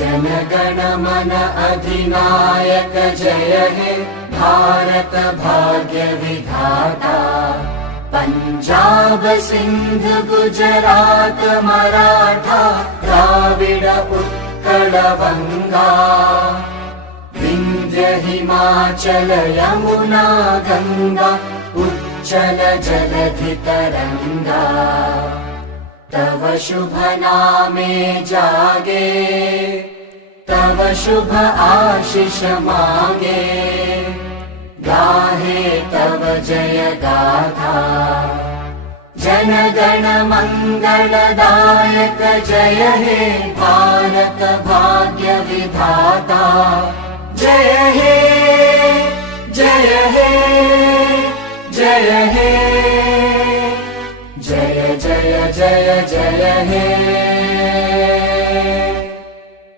जनगण मन अधिनायक जय हे भारत भाग्य विधाता। पंजाब सिंध गुजरात मराठा द्राविड उत्कल बंगा। विंध्य हिमाचल यमुना गंगा उच्चल जलधि तरंगा। तव शुभ नामे जागे तव शुभ आशीष मांगे। गाहे तव जय गाथा जनगण मंगलदायक जय हे भारत भाग्य विधाता। जय हे जय हे जय हे जय जय जय जय हे।